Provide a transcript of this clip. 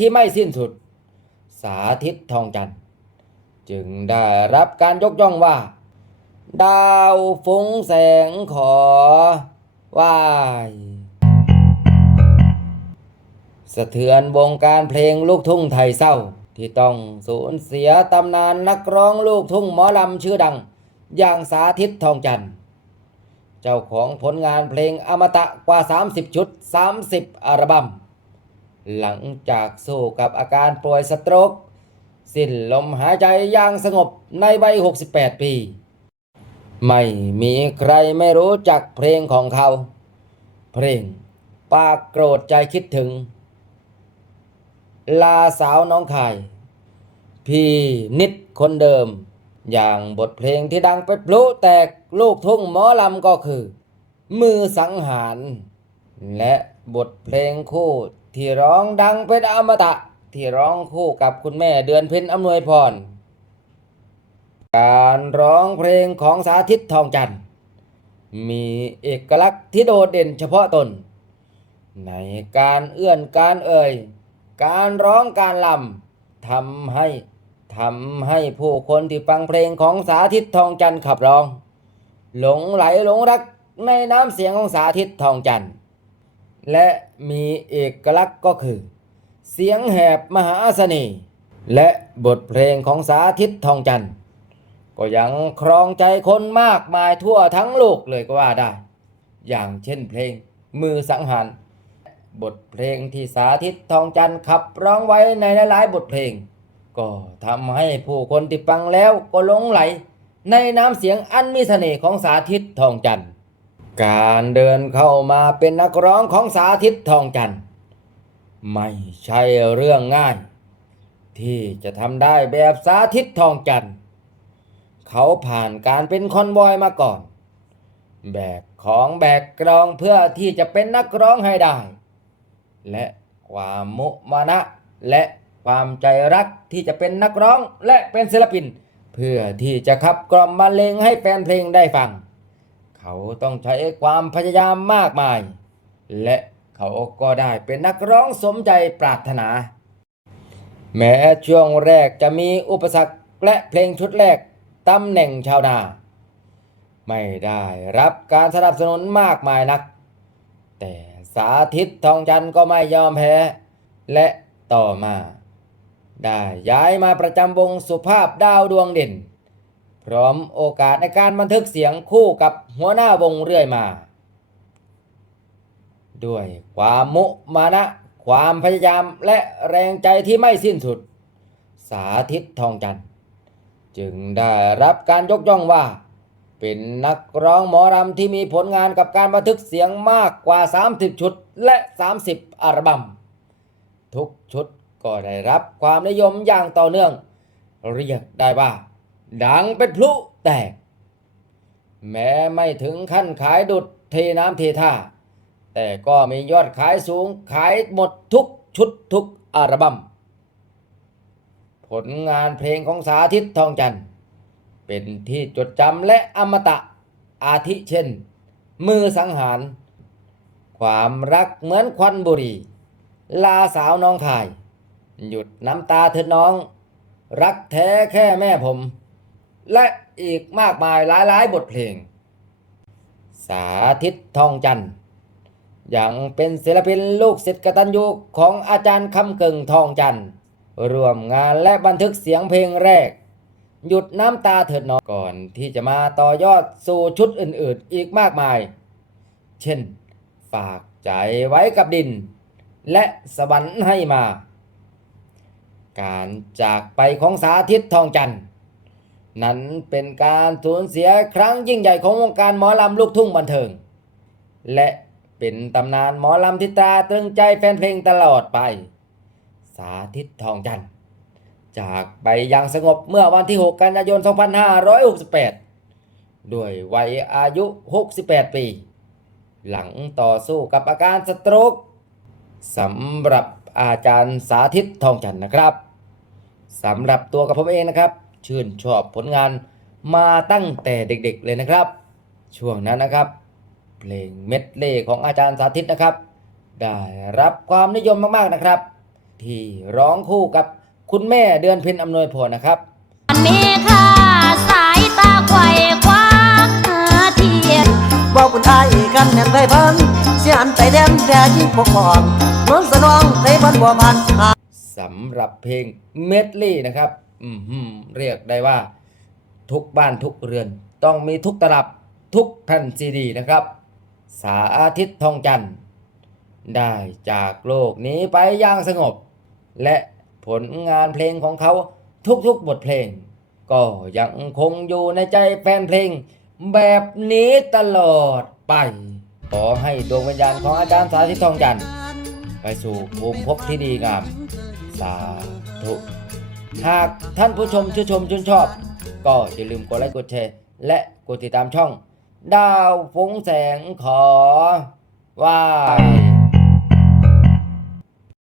ที่ไม่สิ้นสุด สาธิตทองจันทร์จึงได้รับการยกย่องว่า ดาวฟุ้งแสงขอไหว้สะเทือนวงการเพลงลูกทุ่งไทยเศร้า ที่ต้องสูญเสียตำนานนักร้องลูกทุ่งหมอลำชื่อดัง อย่างสาธิตทองจันทร์เจ้าของผลงานเพลงอมตะกว่า 30 ชุด 30 อัลบั้ม หลังจากสู้กับอาการป่วยสโตรก สิ้นลมหายใจอย่างสงบในวัย 68 ปี ไม่มีใครไม่รู้จักเพลงของเขา เพลง ปากโกรธใจคิดถึง ลาสาวน้องคายพี่นิดคนเดิม อย่างบทเพลงที่ดังเป็นพลุแตกลูกทุ่งหมอลำก็คือ มือสังหาร และบทเพลงคู่ ที่ร้องดังเป็นอมตะ ที่ร้องคู่กับคุณแม่เดือนเพ็ญอำนวยพร การร้องเพลงของสาธิตทองจันทร์มีเอกลักษณ์ที่โดดเด่นเฉพาะตน ในการเอื้อนการเอ่ย การร้องการลำทำให้ทำให้ผู้คนที่ฟังเพลงของสาธิตทองจันทร์ขับร้อง หลงไหลหลงรักในน้ำเสียงของสาธิตทองจันทร์ และมีเอกลักษณ์ก็คือ เสียงแหบมหาเสน่ห์และบทเพลงของสาธิตทองจันทร์ก็ยังครองใจคนมากมายทั่วทั้งโลกเลยก็ว่าได้ อย่างเช่นเพลงมือสังหาร บทเพลงที่สาธิตทองจันทร์ขับร้องไว้ในหลายๆบทเพลง ก็ทำให้ผู้คนที่ฟังแล้วก็หลงไหล ในน้ำเสียงอันมีเสน่ห์ของสาธิตทองจันทร์ การเดินเข้ามาเป็นนักร้องของสาธิตทองจันทร์ไม่ใช่เรื่องง่าย ที่จะทำได้แบบสาธิตทองจันทร์เขาผ่านการเป็นคอนบอยมาก่อน แบกของแบกกรองเพื่อที่จะเป็นนักร้องให้ได้ และความมุมานะและความใจรักที่จะเป็นนักร้องและเป็นศิลปิน เพื่อที่จะขับกล่อมบรรเลงให้แฟนเพลงได้ฟัง เขาต้องใช้ความพยายามมากมาย และเขาก็ได้เป็นนักร้องสมใจปรารถนา แม้ช่วงแรกจะมีอุปสรรคและเพลงชุดแรกตำแหน่งชาวนา ไม่ได้รับการสนับสนุนมากมายนัก แต่สาธิตทองจันทร์ก็ไม่ยอมแพ้ และต่อมา ได้ย้ายมาประจำวงสุภาพดาวดวงเด่น พร้อมโอกาสในการบันทึกเสียงคู่กับหัวหน้าวงเรื่อยมา ด้วยความมุมานะ ความพยายามและแรงใจที่ไม่สิ้นสุด สาธิตทองจันทร์จึงได้รับการยกย่องว่า เป็นนักร้องหมอรำที่มีผลงานกับการบันทึกเสียงมากกว่า 30 ชุดและ 30 อัลบั้มทุกชุดก็ได้รับความนิยมอย่างต่อเนื่อง เรียกได้ว่า ดังเป็นพลุแตก แม้ไม่ถึงขั้นขายดุดเทน้ำเทท่า แต่ก็มียอดขายสูงขายหมดทุกชุดทุกอัลบั้มผลงานเพลงของสาธิตทองจันทร์ เป็นที่จดจำและอมตะอาทิเช่น มือสังหาร ความรักเหมือนควันบุหรี่ลาสาวน้องคาย หยุดน้ำตาเถิดน้อง รักแท้แค่แม่ผม และอีกมากมายหลายๆ บทเพลง สาธิตทองจันทร์ยังเป็นศิลปินลูกศิษย์กตัญญูของอาจารย์คำเกิงทองจันทร์ร่วมงานและบันทึกเสียงเพลงแรก หยุดน้ำตาเถิดน้องก่อนที่จะมาต่อยอดสู่ชุดอื่นๆอีกมากมาย เช่น ฝากใจไว้กับดิน และสวรรค์ให้มา การจากไปของสาธิตทองจันทร์ นั้นเป็นการสูญเสียครั้งยิ่งใหญ่ของวงการหมอลำลูกทุ่งบันเทิง และเป็นตำนานหมอลำที่ตราตรึงใจแฟนเพลงตลอดไป สาธิตทองจันทร์จากไปอย่างสงบเมื่อวันที่ 6 กันยายน 2568 ด้วยวัยอายุ 68 ปี หลังต่อสู้กับอาการสโตรกสำหรับอาจารย์สาธิตทองจันทร์นะครับสำหรับตัวกับผมเองนะครับ ชื่นชอบผลงานมาตั้งแต่เด็กๆเลยนะครับ ช่วงนั้นนะครับ เพลงเม็ดเล่ของอาจารย์สาธิตนะครับ ได้รับความนิยมมากๆนะครับ ที่ร้องคู่กับคุณแม่เดือนเพ็ญอำนวยผลนะครับมีค่าสายตาไขว่คว้าหาเทียนบอกคุณอายกันแน่นไปเพิ่นเสียอันไปแดนแท้ยิ่งปกครองเมืองสนองไทยพันบัวพันหาสำหรับเพลงเมดลี่นะครับอืมหืม เรียกได้ว่า ทุกบ้านทุกเรือน ต้องมีทุกตลับทุกแผ่นซีดีนะครับ สาธิตทองจันทร์ได้จากโลกนี้ไปอย่างสงบ และผลงานเพลงของเขาทุกๆบทเพลง ก็ยังคงอยู่ในใจแฟนเพลง แบบนี้ตลอดไป ขอให้ดวงวิญญาณของอาจารย์สาธิตทองจันทร์ไปสู่ภูมิภพที่ดีงาม สาธุ หากท่านผู้ชมชื่นชมชื่นชอบ ก็อย่าลืมกดไลค์กดแชร์และกดติดตามช่อง ดาวฟงแสงขอว่า